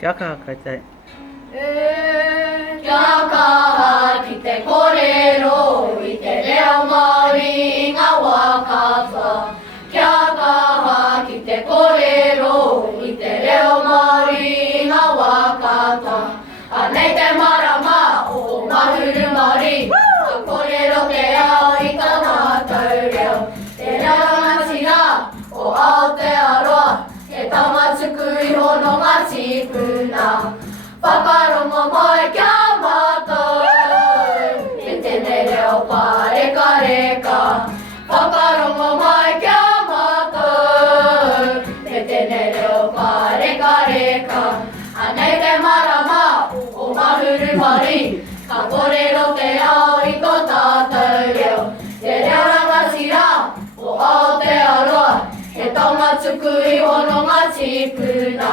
क्या कहा कहते हैं? क्या कहा कि ते कोरेरो इते रेओ मारी nga wakatwa क्या कहा कि ते कोरेरो इते रेओ मारी nga wakatwa anei te marama o mahuru mari koreero te ao i ka mātou reo te raranga tira o Aotearoa he tamatsuku iho no ngati puna whakarongo mai kia mātou e tēnei reo pāreka reka whakarongo mai kia mātou e tēnei reo pāreka reka anei te marama o mahuru mari ka kōrero te ao i tō tātou reo te reoranga tira o Aotearoa he tamatsuku iho no ngati puna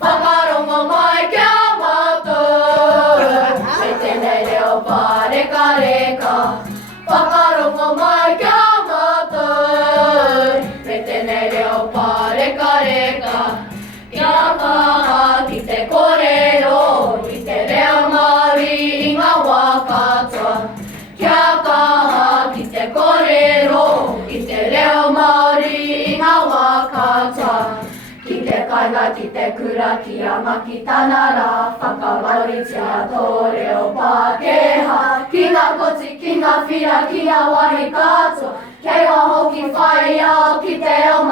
whakarongo mai kia e tēnei reo pāreka reka whakarongo mai kia mātou e tēnei reo pāreka reka kia kaha ki te kōrero i te reo Māori i ngā wā katoa kia kaha ki te kōrero i te reo Māori i ngā wā katoa ki te kainga ki te kura ki a maki tāna rā whakawaritia tō reo Pākehā ki ngā koti, ki ngā whira, ki a wahi katoa kei ngā hoki whai ao ki te ao